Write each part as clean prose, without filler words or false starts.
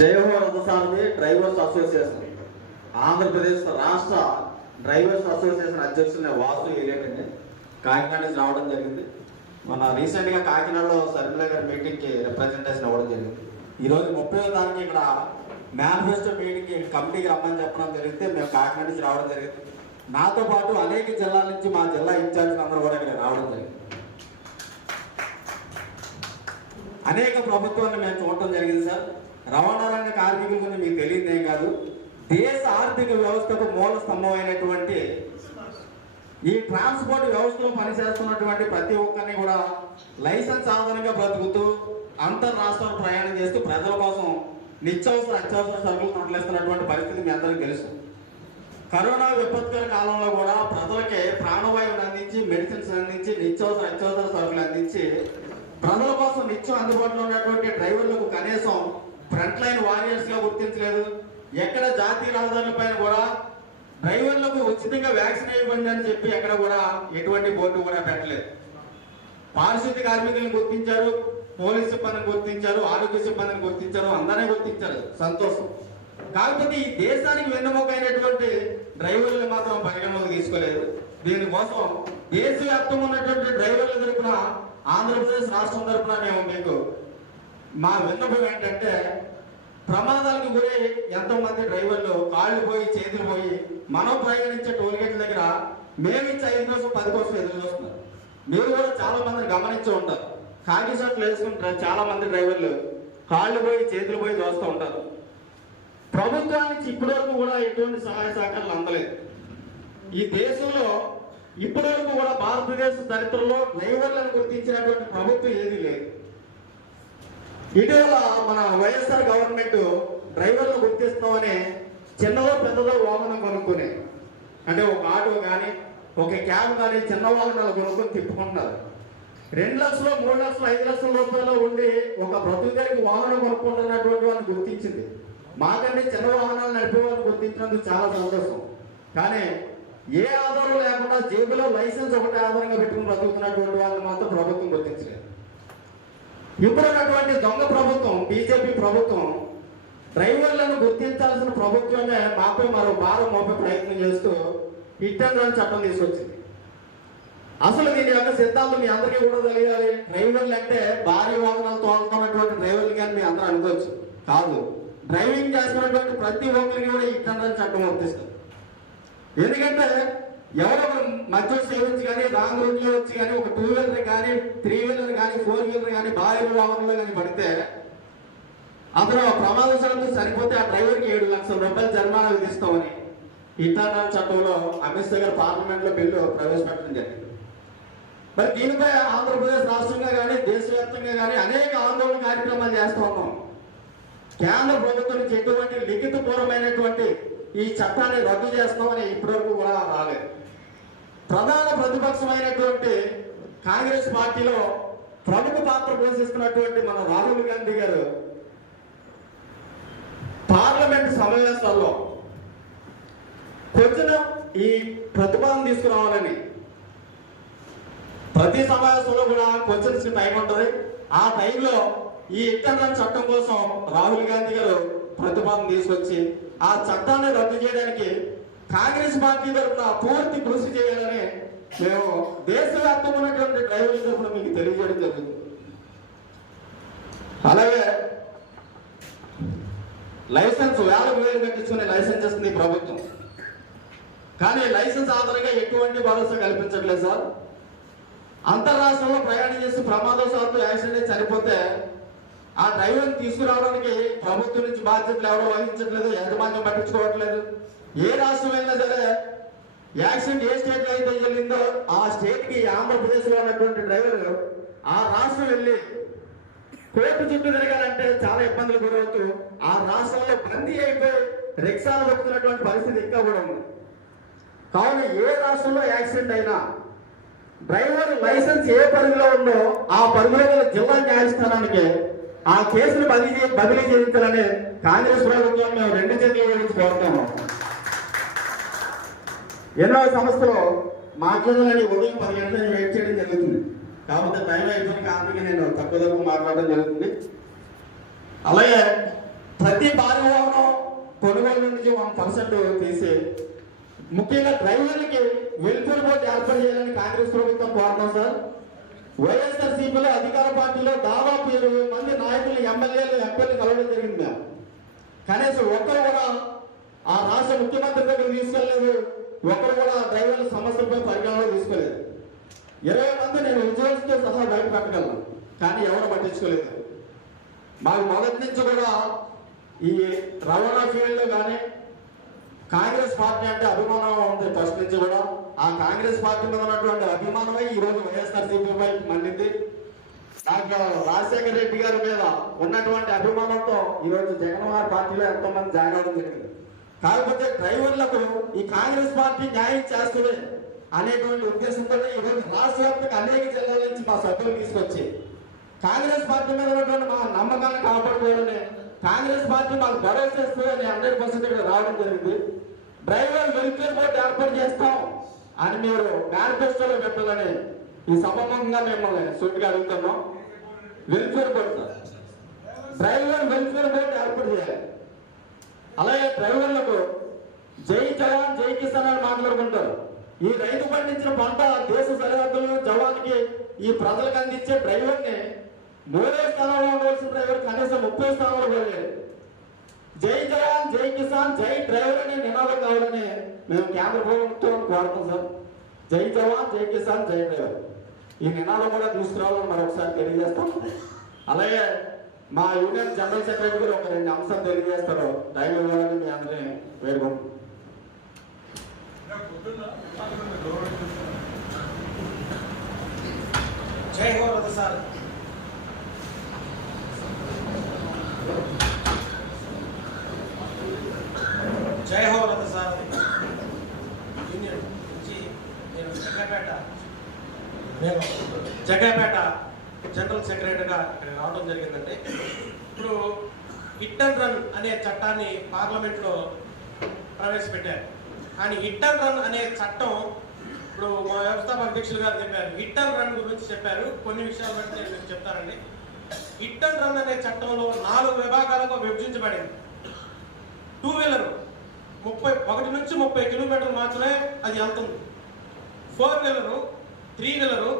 జయహో రథసారథి drivers association Andhra Pradesh రాష్ట్ర drivers association అధ్యక్షులు వాసు ఏలియట్ అండి కాకినాడ నుంచి రావడం జరిగింది. మన రీసెంట్గా కాకినాడలో సరిమిల గారి మీటింగ్కి రిప్రజెంటేషన్ ఇవ్వడం జరిగింది. ఈరోజు 30వ తారీఖు ఇక్కడ మేనిఫెస్టో మీటింగ్కి కమిటీకి రమ్మని చెప్పడం జరిగితే మేము కాకినాడ నుంచి రావడం జరిగింది. నాతో పాటు అనేక జిల్లాల నుంచి మా జిల్లా ఇన్ఛార్జీలు అందరూ కూడా ఇక్కడ రావడం జరిగింది. అనేక ప్రభుత్వాన్ని మేము చూడటం జరిగింది సార్. రవాణా రంగ కార్మికుల గురించి మీకు తెలియదేం కాదు. దేశ ఆర్థిక వ్యవస్థకు మూల స్తంభం అయినటువంటి ఈ ట్రాన్స్పోర్ట్ వ్యవస్థలో పనిచేస్తున్నటువంటి ప్రతి ఒక్కరిని కూడా లైసెన్స్ ఆధారంగా బ్రతుకుతూ అంతర్రాష్ట్రాలు ప్రయాణం చేస్తూ ప్రజల కోసం నిత్యావసర అత్యవసర సరుకులు తరలిస్తున్నటువంటి పరిస్థితి మీ అందరికీ తెలుసు. కరోనా విపత్కర కాలంలో కూడా ప్రజలకి ప్రాణవాయువుని అందించి మెడిసిన్స్ అందించి నిత్యావసర అత్యవసర సరుకులు అందించి ప్రజల కోసం నిత్యం అందుబాటులో ఉన్నటువంటి డ్రైవర్లకు కనీసం ఫ్రంట్ లైన్ వారియర్స్ గా గుర్తించలేదు. ఎక్కడ జాతీయ రహదారుల పైన కూడా డ్రైవర్లకు ఉచితంగా వ్యాక్సిన్ ఇవ్వండి అని చెప్పి ఎక్కడ కూడా ఎటువంటి బోర్డు కూడా పెట్టలేదు. పారిశుద్ధ్య కార్మికులను గుర్తించారు, పోలీస్ సిబ్బందిని గుర్తించారు, ఆరోగ్య సిబ్బందిని గుర్తించారు, అందరినీ గుర్తించారు, సంతోషం. కాకపోతే ఈ దేశానికి వెన్నెముక అయినటువంటి డ్రైవర్లు మాత్రం పరిగణలోకి తీసుకోలేదు. దీనికోసం దేశవ్యాప్తంగా ఉన్నటువంటి డ్రైవర్ల తరపున ఆంధ్రప్రదేశ్ రాష్ట్రం తరపున మేము మీకు మా విన్నపం ఏంటంటే, ప్రమాదాలకు గురి ఎంతో మంది డ్రైవర్లు కాళ్ళు పోయి చేతులు పోయి మనం ప్రయాణించే టోల్ గేట్ల దగ్గర మేము ఇచ్చే 5 కోసం 10 కోసం ఎదురు చూస్తున్నారు. మీరు కూడా చాలా మందిని గమనించి ఉంటారు. ఖాళీ షర్ట్లు వేసుకుంటారు చాలా మంది డ్రైవర్లు కాళ్ళు పోయి చేతులు పోయి చూస్తూ ఉంటారు. ప్రభుత్వానికి ఇప్పటి వరకు కూడా ఎటువంటి సహాయ సహకారాలు అందలేదు. ఈ దేశంలో ఇప్పటి వరకు కూడా భారతదేశ చరిత్రలో డ్రైవర్లను గుర్తించినటువంటి ప్రభుత్వం ఏదీ లేదు. ఇటీవల మన వైఎస్ఆర్ గవర్నమెంట్ డ్రైవర్లను గుర్తిస్తామని చిన్నదో పెద్దదో వాహనం కొనుక్కొని, అంటే ఒక ఆటో కానీ ఒక క్యాబ్ కానీ చిన్న వాహనాలు కొనుక్కొని తిప్పుకుంటున్నారు. 2 లక్షలు 3 లక్షలు 5 లక్షల రూపాయలు ఉండి ఒక బ్రతుకుగారికి వాహనం కొనుక్కుంటున్నటువంటి వాళ్ళని గుర్తించింది. మాకంటే చిన్న వాహనాలు నడిపే వాళ్ళని గుర్తించినందుకు చాలా సంతోషం. కానీ ఏ ఆధారం లేకుండా జేబులో లైసెన్స్ ఒకటి ఆధారంగా పెట్టుకుని బ్రతుకుతున్నటువంటి వాళ్ళని మాత్రం ప్రభుత్వం గుర్తించలేదు. ఇప్పుడున్నటువంటి దొంగ ప్రభుత్వం బీజేపీ ప్రభుత్వం డ్రైవర్లను గుర్తించాల్సిన ప్రభుత్వమే మాపై మరో భారం మోపే ప్రయత్నం చేస్తూ హిట్ అండ్ రన్ చట్టం తీసుకొచ్చింది. అసలు దీని యొక్క సిద్ధాంతం మీ అందరికీ కూడా తెలియాలి. డ్రైవర్లు అంటే భారీ వాహనాలు తోలుతున్నటువంటి డ్రైవర్లు కానీ మీ అందరూ అనుకోవచ్చు. కాదు, డ్రైవింగ్ చేస్తున్నటువంటి ప్రతి ఒక్కరికి కూడా హిట్ అండ్ రన్ చట్టం వర్తిస్తుంది. ఎందుకంటే ఎవరో మధ్య సేవించి కానీ రాంగ్ రూట్ లో వచ్చి కానీ ఒక 2 వీలర్ కానీ 3 వీలర్ కానీ 4 వీలర్ కానీ భారీ వాహనంలో కానీ పడితే అతను ప్రమాదశాలతో సరిపోతే ఆ డ్రైవర్కి 7 లక్షల రూపాయలు జరిమానా విధిస్తామని ఇతర చట్టంలో అమిత్ షా గారు పార్లమెంట్ లో బిల్లు ప్రవేశపెట్టడం జరిగింది. మరి దీనిపై ఆంధ్రప్రదేశ్ రాష్ట్రంగా కానీ దేశవ్యాప్తంగా కానీ అనేక ఆందోళన కార్యక్రమాలు చేస్తూ ఉన్నాం. కేంద్ర ప్రభుత్వం నుంచి ఎటువంటి లిఖితపూర్వమైనటువంటి ఈ చట్టాన్ని రద్దు చేస్తామని ఇప్పటివరకు కూడా రాలేదు. ప్రధాన ప్రతిపక్షమైనటువంటి కాంగ్రెస్ పార్టీలో ప్రముఖ పాత్ర పోషిస్తున్నటువంటి మన రాహుల్ గాంధీ గారు పార్లమెంట్ సమావేశాల్లో కొంచెం ఈ ప్రతిపాదన తీసుకురావాలని, ప్రతి సమావేశంలో కూడా క్వశ్చన్స్ టైం ఉంటుంది. ఆ టైంలో ఈ ఇంటర్నల్ చట్టం కోసం రాహుల్ గాంధీ గారు ప్రతిపాదన తీసుకొచ్చి ఆ చట్టాన్ని రద్దు చేయడానికి కాంగ్రెస్ పార్టీ తరఫున పూర్తి కృషి చేయాలని మేము దేశవ్యాప్తంగా ఉన్నటువంటి డ్రైవర్ల తరఫున మీకు తెలియజేయడం జరుగుతుంది. అలాగే లైసెన్స్ వేలు కట్టించుకునే లైసెన్స్ ఇస్తుంది ప్రభుత్వం. కానీ లైసెన్స్ ఆధారంగా ఎటువంటి భరోసా కల్పించట్లేదు సార్. అంతర్రాష్ట్రంలో ప్రయాణం చేసి ప్రమాదవశాత్తు యాక్సిడెంట్ చనిపోతే ఆ డ్రైవర్ని తీసుకురావడానికి ప్రభుత్వం నుంచి బాధ్యతలు ఎవరో వహించట్లేదు, యాజమాన్యం పట్టించుకోవట్లేదు. ఏ రాష్ట్రం అయినా సరే యాక్సిడెంట్ ఏ స్టేట్ లో అయితే జరిగిందో ఆ స్టేట్ కి ఆంధ్రప్రదేశ్ లో ఉన్నటువంటి డ్రైవర్ ఆ రాష్ట్రం వెళ్ళి కోర్టు చుట్టూ తిరగాలంటే చాలా ఇబ్బందులు గురవుతూ ఆ రాష్ట్రంలో బందీ అయిపోయి రిక్షాలు పెట్టుకున్నటువంటి పరిస్థితి ఇంకా కూడా ఉంది. కావున ఏ రాష్ట్రంలో యాక్సిడెంట్ అయినా డ్రైవర్ లైసెన్స్ ఏ పరిధిలో ఉందో ఆ పరిధిలో గల జిల్లా న్యాయస్థానానికి ఆ కేసును బదిలీ చేయించాలని కాంగ్రెస్ ప్రభుత్వం మేము 2 చేతుల గురించి కోరుతాము. ఎన్నో సంస్థలు మాట్లాడాలని ఉదయం 10 గంటలు వెయిట్ చేయడం జరుగుతుంది. కాబట్టి టైం అయిపోయిన కారణంగా నేను తక్కువ మాట్లాడడం జరుగుతుంది. అలాగే ప్రతి భారీ వాహనం కొనుగోలు నుంచి 1% తీసి ముఖ్యంగా డ్రైవర్లకి వెల్ఫేర్ బోర్డు ఏర్పాటు చేయాలని కాంగ్రెస్ ప్రభుత్వం కోరుతాం సార్. వైఎస్ఆర్సీపీలో అధికార పార్టీలో దాదాపు 20 మంది నాయకులు, ఎమ్మెల్యేలు, ఎంపీలు కలవడం జరిగింది. మేము కనీసం ఒక్కరు కూడా ఆ రాష్ట్ర ముఖ్యమంత్రి దగ్గర తీసుకెళ్లేదు, ఒక్కరు కూడా డ్రైవర్ల సమస్యలపై పరిగణలో తీసుకోలేదు. 20 మంది నేను విజువల్స్తో సహా బయట పెట్టగలను, కానీ ఎవరు పట్టించుకోలేదు. మాకు మొదటి నుంచి కూడా ఈ రవాణా ఫీల్డ్లో కానీ కాంగ్రెస్ పార్టీ అంటే అభిమానం ఉంది. ఫస్ట్ నుంచి కూడా ఆ కాంగ్రెస్ పార్టీ మీద ఉన్నటువంటి అభిమానమే ఈరోజు వైఎస్ఆర్సీపీపై మండింది. డాక్టర్ రాజశేఖర రెడ్డి గారి మీద ఉన్నటువంటి అభిమానంతో ఈరోజు జగన్మోహన్ పార్టీలో ఎంతో మంది జాయిన్ అవడం జరిగింది. కాకపోతే డ్రైవర్లకు ఈ కాంగ్రెస్ పార్టీ న్యాయం చేస్తుంది అనేటువంటి ఉద్దేశంతో ఈరోజు రాష్ట్ర వ్యాప్తంగా అనేక జిల్లాల నుంచి మా సభ్యులు తీసుకొచ్చి కాంగ్రెస్ పార్టీ మీద ఉన్నటువంటి మా నమ్మకాన్ని కాపాడుకోవాలని, కాంగ్రెస్ పార్టీ మాకు భరోసా ఇస్తుందని 100% ఇక్కడ రావడం జరిగింది. డ్రైవర్ వెల్ఫేర్ బోర్డు ఏర్పాటు చేస్తాం అని మీరు మేనిఫెస్టోలో పెట్టాలని ఈ సభముఖంగా మిమ్మల్ని సూటిగా అడుగుతున్నాం. Welfare board sir, driver welfare board ఏర్పాటు చేయాలి. అలాగే డ్రైవర్లకు జై జవాన్ జై కిసాన్ అని మాట్లాడుకుంటారు. ఈ రైతు పండించిన పంట దేశ సరిహద్దులను జవాన్కి ఈ ప్రజలకు అందించే డ్రైవర్ని 3వ స్థానంలో ఉండవలసిన డ్రైవర్ కనీసం 30వ స్థానంలో వెళ్ళలేదు. జై జవాన్ జై కిసాన్ జై డ్రైవర్ అనే నినాదం కావాలని మేము కేంద్ర ప్రభుత్వం కోరుతాం సార్. జై జవాన్ జై కిసాన్ జై డ్రైవర్ ఈ నినాదం కూడా తీసుకురావాలని మరొకసారి తెలియజేస్తాం. అలాగే మా యూనియన్ జనరల్ సెక్రటరీ గారు ఒక 2 అంశాలు తెలియజేస్తారు. డ్రైవర్ వాళ్ళని మీ అందరినీ వేడుకుంటున్నాం. జై హో రథ సార్. జై హో రథ సార్ యూనియన్ నుంచి నేను జగ్గైపేట జనరల్ సెక్రటరీగా ఇక్కడ రావడం జరిగిందండి. ఇప్పుడు హిట్ అండ్ రన్ అనే చట్టాన్ని పార్లమెంట్లో ప్రవేశపెట్టారు. కానీ హిట్ అండ్ రన్ అనే చట్టం ఇప్పుడు మా వ్యవస్థాపక అధ్యక్షులు గారు చెప్పారు, హిట్ అండ్ రన్ గురించి చెప్పారు. కొన్ని విషయాలు బట్టి నేను మీకు చెప్తానండి. హిట్ అండ్ రన్ అనే చట్టంలో 4 విభాగాలుగా విభజించబడింది. 2 వీలర్ 1 నుంచి 30 కిలోమీటర్లు మాత్రమే అది వెళ్తుంది. 4 వీలరు 3 వీలరు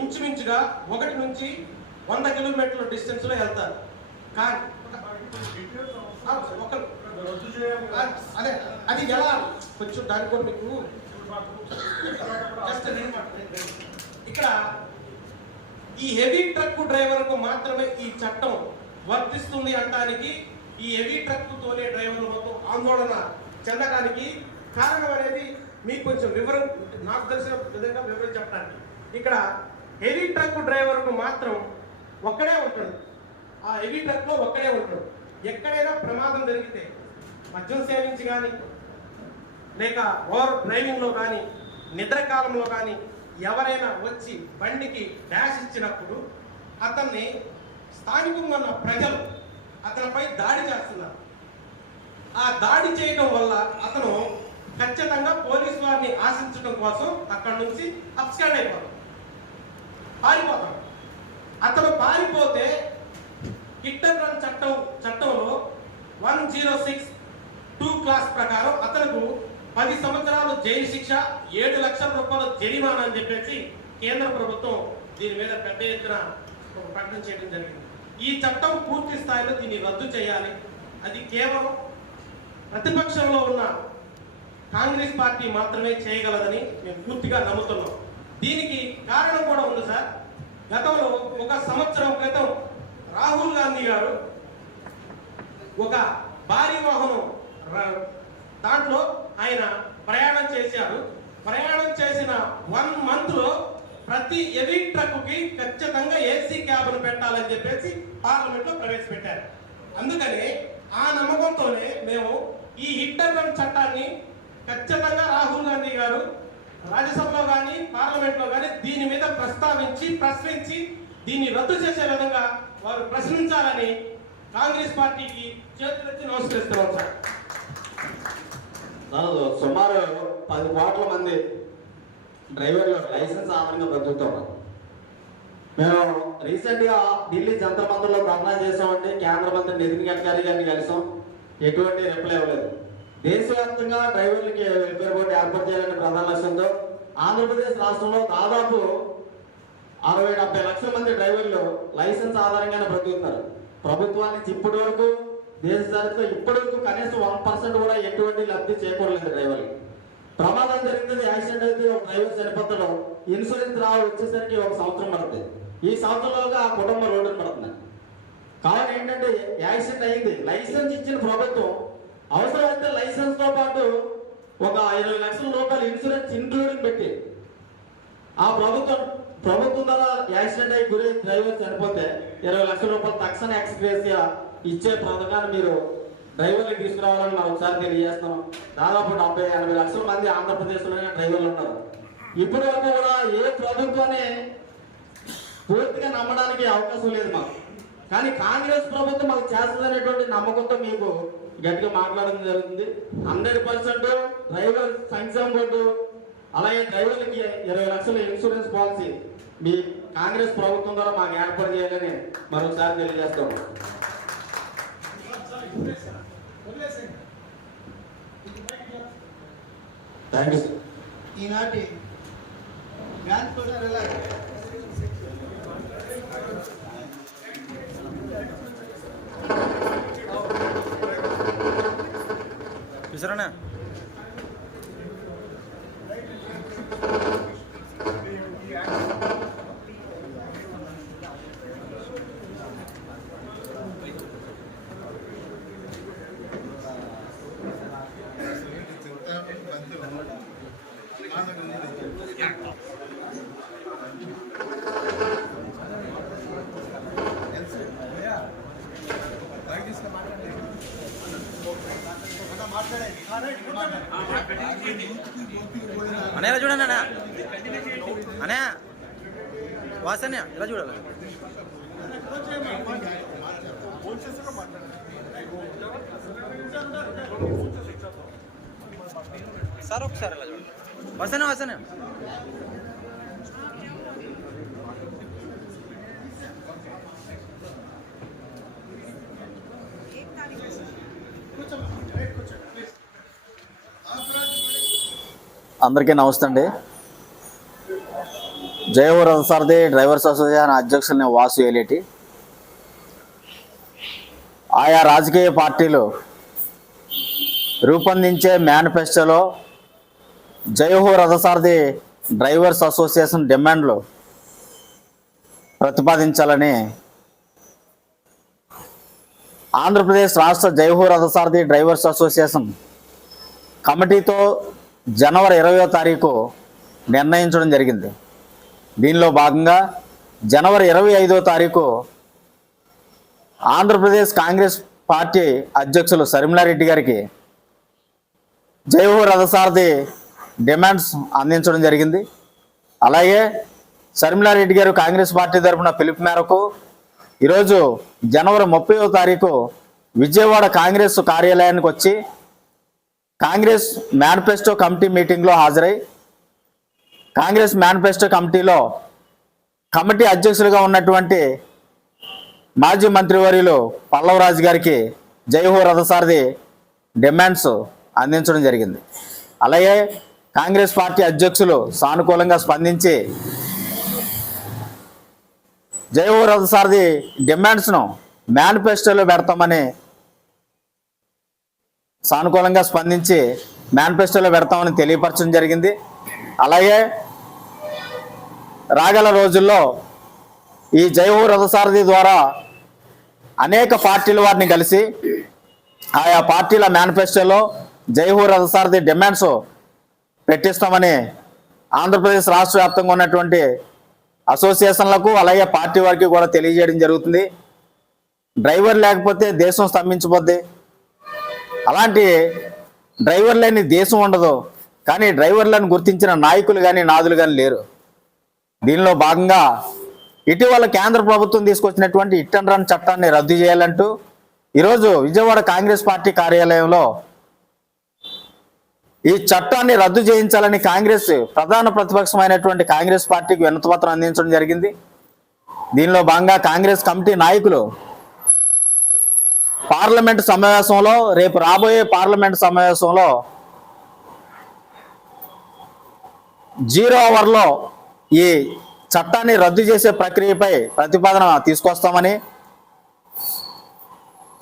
ఇంచుమించుగా 1 నుంచి 100 కిలోమీటర్ల డిస్టెన్స్ లో వెళ్తారు. కానీ అదే అది ఎలా కొంచెం దాని కూడా మీకు ఇక్కడ ఈ హెవీ ట్రక్ డ్రైవర్కు మాత్రమే ఈ చట్టం వర్తిస్తుంది అనడానికి, ఈ హెవీ ట్రక్ తోలే డ్రైవర్లు మొత్తం ఆందోళన చెందడానికి కారణం అనేది మీకు కొంచెం వివరం, నాకు తెలిసిన విధంగా వివరం చెప్పడానికి. ఇక్కడ హెవీ ట్రక్ డ్రైవర్కు మాత్రం ఒక్కడే ఉంటాడు. ఆ హెవీ ట్రక్ లో ఒక్కడే ఉంటాడు. ఎక్కడైనా ప్రమాదం జరిగితే మద్యం సేవించి కానీ లేక ఓవర్ డ్రైవింగ్ లో కానీ నిద్ర కాలంలో కానీ ఎవరైనా వచ్చి బండికి డాష్ ఇచ్చినప్పుడు అతన్ని స్థానికంగా ఉన్న ప్రజలు అతనిపై దాడి చేస్తున్నారు. ఆ దాడి చేయడం వల్ల అతను ఖచ్చితంగా పోలీసు వారిని ఆశించడం కోసం అక్కడి నుంచి అప్స్కాండ్ అయిపోతాడు, పారిపోతాడు. అతను పారిపోతే హిట్ అండ్ రన్ చట్టంలో 106(2) క్లాస్ ప్రకారం అతనికి 10 సంవత్సరాలు జైలు శిక్ష, 7 లక్షల రూపాయల జరిమానా అని చెప్పేసి కేంద్ర ప్రభుత్వం దీని మీద పెద్ద ఎత్తున ఒక ప్రకటన చేయడం జరిగింది. ఈ చట్టం పూర్తి స్థాయిలో దీన్ని రద్దు చేయాలి. అది కేవలం ప్రతిపక్షంలో ఉన్న కాంగ్రెస్ పార్టీ మాత్రమే చేయగలదని మేము పూర్తిగా నమ్ముతున్నాం. దీనికి కారణం కూడా ఉంది సార్. గతంలో 1 సంవత్సరం క్రితం రాహుల్ గాంధీ గారు ఒక భారీ వాహనం దాంట్లో ఆయన ప్రయాణం చేశారు. ప్రయాణం చేసిన 1 month లో ప్రతి హెవీ ట్రక్ కి ఖచ్చితంగా ఏసీ క్యాబిన్ పెట్టాలని చెప్పేసి పార్లమెంట్ లో ప్రవేశపెట్టారు. అందుకని ఆ నమ్మకంతోనే మేము ఈ హిట్ అండ్ రన్ చట్టాన్ని ఖచ్చితంగా రాహుల్ గాంధీ గారు రాజ్యసభలో కానీ పార్లమెంట్ లో కానీ దీని మీద ప్రశ్నించి దీన్ని రద్దు చేసే విధంగా వారు ప్రశ్నించాలని కాంగ్రెస్ పార్టీకి చేతులెత్తి నమస్కరిస్తున్నాం సార్. సుమారు 10 కోట్ల మంది డ్రైవర్లు లైసెన్స్ ఆధారంగా బతుకుతున్నారు. మేము రీసెంట్గా ఢిల్లీ జంతర్ మంతర్లో ధర్నా చేసామండి. కేంద్ర మంత్రి నితిన్ గడ్కరీ గారిని కలిసాం. ఎటువంటి రిప్లై ఇవ్వలేదు. దేశవ్యాప్తంగా డ్రైవర్లకి వెల్ఫేర్ బోర్డు ఏర్పాటు చేయాలనే ప్రధాన లక్ష్యంతో ఆంధ్రప్రదేశ్ రాష్ట్రంలో దాదాపు 60-70 లక్షల మంది డ్రైవర్లు లైసెన్స్ ఆధారంగానే బ్రతుకుతున్నారు. ప్రభుత్వానికి ఇప్పటి వరకు దేశ చరిత్రలో ఇప్పటి వరకు కనీసం 1% కూడా ఎటువంటి లబ్ధి చేకూరలేదు డ్రైవర్లు. ప్రమాదం జరిగింది, యాక్సిడెంట్ అయితే ఒక డ్రైవర్ చనిపోతాడు, ఇన్సూరెన్స్ వచ్చేసరికి 1 సంవత్సరం పడుతుంది. ఈ సంవత్సరంలోగా ఆ కుటుంబం రోడ్డున పడుతుంది. కావాలి ఏంటంటే యాక్సిడెంట్ అయింది, లైసెన్స్ ఇచ్చిన ప్రభుత్వం అవసరమైతే లైసెన్స్ తో పాటు ఒక 20 లక్షల రూపాయలు ఇన్సూరెన్స్ ఇంక్లూడింగ్ పెట్టి ఆ ప్రభుత్వం ద్వారా యాక్సిడెంట్ అయ్యి గురి డ్రైవర్ చనిపోతే 20 లక్షల రూపాయలు తక్షణ ఎక్స్గ్రేసియా ఇచ్చే పథకాన్ని మీరు డ్రైవర్లు తీసుకురావాలని మనం ఒకసారి తెలియజేస్తున్నాం. దాదాపు 70-80 లక్షల మంది ఆంధ్రప్రదేశ్లోనే డ్రైవర్లు ఉన్నారు. ఇప్పటి వరకు కూడా ఏ ప్రభుత్వాన్ని పూర్తిగా నమ్మడానికి అవకాశం లేదు మాకు. కానీ కాంగ్రెస్ ప్రభుత్వం మాకు చేస్తుందనేటువంటి నమ్మకంతో మీకు గట్టిగా మాట్లాడడం జరుగుతుంది. 100% డ్రైవర్ సంక్షేమ బోర్డు అలాగే డ్రైవర్లకి 20 లక్షల ఇన్సూరెన్స్ పాలసీ మీ కాంగ్రెస్ ప్రభుత్వం ద్వారా మాకు ఏర్పాటు చేయాలని మరొకసారి తెలియజేస్తాము. Thank you sir. ఈనాటి చూసారా అనే ఇలా చూడండి అన్న అనే వాసన్య ఇలా చూడాలి సార్ ఒకసారి ఇలా చూడండి వాసన్య వాసన్య అందరికీ నమస్తే అండి. జయహో రథసారథి డ్రైవర్స్ అసోసియేషన్ అధ్యక్షులని వాసు ఏలేటి. ఆయా రాజకీయ పార్టీలు రూపొందించే మేనిఫెస్టోలో జయహో రథసారథి డ్రైవర్స్ అసోసియేషన్ డిమాండ్లు ప్రతిపాదించాలని ఆంధ్రప్రదేశ్ రాష్ట్ర జయహో రథసారథి డ్రైవర్స్ అసోసియేషన్ కమిటీతో జనవరి 20వ తారీఖు నిర్ణయించడం జరిగింది. దీనిలో భాగంగా జనవరి 25వ తారీఖు ఆంధ్రప్రదేశ్ కాంగ్రెస్ పార్టీ అధ్యక్షులు సరిమలారెడ్డి గారికి జయహో రథసారథి డిమాండ్స్ అందించడం జరిగింది. అలాగే సరిమలారెడ్డి గారు కాంగ్రెస్ పార్టీ తరఫున పిలుపు మేరకు ఈరోజు జనవరి 30వ తారీఖు విజయవాడ కాంగ్రెస్ కార్యాలయానికి వచ్చి కాంగ్రెస్ మేనిఫెస్టో కమిటీ మీటింగ్లో హాజరై కాంగ్రెస్ మేనిఫెస్టో కమిటీలో కమిటీ అధ్యక్షులుగా ఉన్నటువంటి మాజీ మంత్రివర్యులు పల్లవరాజు గారికి జయహో రథసారథి డిమాండ్స్ అందించడం జరిగింది. అలాగే కాంగ్రెస్ పార్టీ అధ్యక్షులు సానుకూలంగా స్పందించి జయహో రథసారథి డిమాండ్స్ను మేనిఫెస్టోలో పెడతామని సానుకూలంగా స్పందించి మేనిఫెస్టోలో పెడతామని తెలియపరచడం జరిగింది. అలాగే రాగల రోజుల్లో ఈ జయహో రథసారథి ద్వారా అనేక పార్టీల వారిని కలిసి ఆయా పార్టీల మేనిఫెస్టోలో జయహో రథసారథి డిమాండ్స్ పెట్టిస్తామని ఆంధ్రప్రదేశ్ రాష్ట్ర వ్యాప్తంగా ఉన్నటువంటి అసోసియేషన్లకు అలాగే పార్టీ వారికి కూడా తెలియజేయడం జరుగుతుంది. డ్రైవర్ లేకపోతే దేశం స్తంభించిపోద్ది. అలాంటి డ్రైవర్ లేని దేశం ఉండదు. కానీ డ్రైవర్లను గుర్తించిన నాయకులు కానీ నాదులు కానీ లేరు. దీనిలో భాగంగా ఇటీవల కేంద్ర ప్రభుత్వం తీసుకొచ్చినటువంటి హిట్ అండ్ రన్ చట్టాన్ని రద్దు చేయాలంటూ ఈరోజు విజయవాడ కాంగ్రెస్ పార్టీ కార్యాలయంలో ఈ చట్టాన్ని రద్దు చేయించాలని కాంగ్రెస్ ప్రధాన ప్రతిపక్షమైనటువంటి కాంగ్రెస్ పార్టీకి వినతిపత్రం అందించడం జరిగింది. దీనిలో భాగంగా కాంగ్రెస్ కమిటీ నాయకులు పార్లమెంట్ సమావేశంలో, రేపు రాబోయే పార్లమెంట్ సమావేశంలో 0 అవర్లో ఈ చట్టాన్ని రద్దు చేసే ప్రక్రియపై ప్రతిపాదన తీసుకొస్తామని,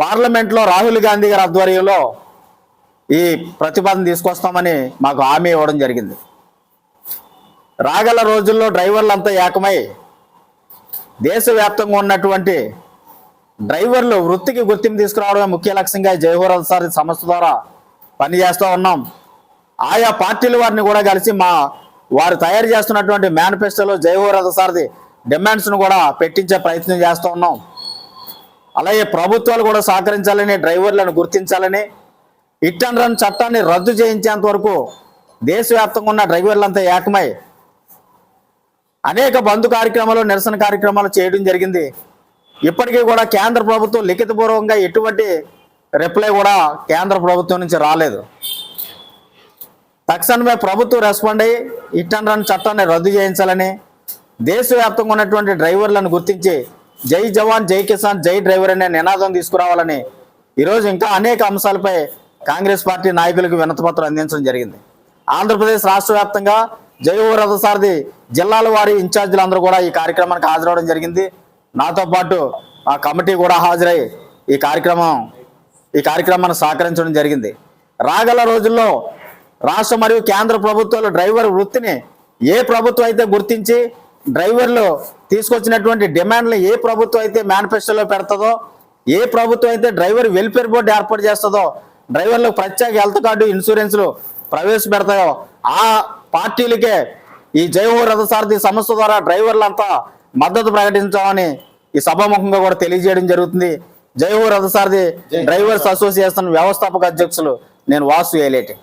పార్లమెంట్లో రాహుల్ గాంధీ గారి ఆధ్వర్యంలో ఈ ప్రతిపాదన తీసుకొస్తామని మాకు హామీ ఇవ్వడం జరిగింది. రాగల రోజుల్లో డ్రైవర్లంతా ఏకమై దేశవ్యాప్తంగా ఉన్నటువంటి డ్రైవర్లు వృత్తికి గుర్తింపు తీసుకురావడమే ముఖ్య లక్ష్యంగా జైహో రథసారథి సంస్థ ద్వారా పనిచేస్తూ ఉన్నాం. ఆయా పార్టీల వారిని కూడా కలిసి వారు తయారు చేస్తున్నటువంటి మేనిఫెస్టోలో జైహో రథసారథి డిమాండ్స్ను కూడా పెట్టించే ప్రయత్నం చేస్తూ ఉన్నాం. అలాగే ప్రభుత్వాలు కూడా సహకరించాలని, డ్రైవర్లను గుర్తించాలని, హిట్ అండ్ రన్ చట్టాన్ని రద్దు చేయించేంత వరకు దేశవ్యాప్తంగా ఉన్న డ్రైవర్లంతా ఏకమై అనేక బంద్ కార్యక్రమాలు, నిరసన కార్యక్రమాలు చేయడం జరిగింది. ఇప్పటికీ కూడా కేంద్ర ప్రభుత్వం లిఖితపూర్వకంగా ఎటువంటి రిప్లై కూడా కేంద్ర ప్రభుత్వం నుంచి రాలేదు. తక్షణమే ప్రభుత్వం రెస్పాండ్ అయ్యి హిట్ అండ్ రన్ చట్టాన్ని రద్దు చేయించాలని, దేశవ్యాప్తంగా ఉన్నటువంటి డ్రైవర్లను గుర్తించి జై జవాన్, జై కిసాన్, జై డ్రైవర్ అనే నినాదం తీసుకురావాలని ఈరోజు ఇంకా అనేక అంశాలపై కాంగ్రెస్ పార్టీ నాయకులకు వినతిపత్రం అందించడం జరిగింది. ఆంధ్రప్రదేశ్ రాష్ట్ర వ్యాప్తంగా జైహో రథసారథి జిల్లాల వారి ఇన్ఛార్జీలు అందరూ కూడా ఈ కార్యక్రమానికి హాజరవడం జరిగింది. నాతో పాటు ఆ కమిటీ కూడా హాజరై ఈ కార్యక్రమాన్ని సహకరించడం జరిగింది. రాగల రోజుల్లో రాష్ట్ర మరియు కేంద్ర ప్రభుత్వాలు డ్రైవర్ వృత్తిని ఏ ప్రభుత్వం అయితే గుర్తించి డ్రైవర్లు తీసుకొచ్చినటువంటి డిమాండ్లు ఏ ప్రభుత్వం అయితే మేనిఫెస్టోలో పెడుతుందో, ఏ ప్రభుత్వం అయితే డ్రైవర్ వెల్ఫేర్ బోర్డు ఏర్పాటు చేస్తుందో, డ్రైవర్లకు ప్రత్యేక హెల్త్ కార్డు, ఇన్సూరెన్స్లు ప్రవేశపెడతాయో ఆ పార్టీలకే ఈ జైహో రథసారథి సంస్థ ద్వారా డ్రైవర్లంతా మద్దతు ప్రకటించామని ఈ సభాముఖంగా కూడా తెలియజేయడం జరుగుతుంది. జైహో రథసారథి డ్రైవర్స్ అసోసియేషన్ వ్యవస్థాపక అధ్యక్షులు నేను వాసు ఏలేటి.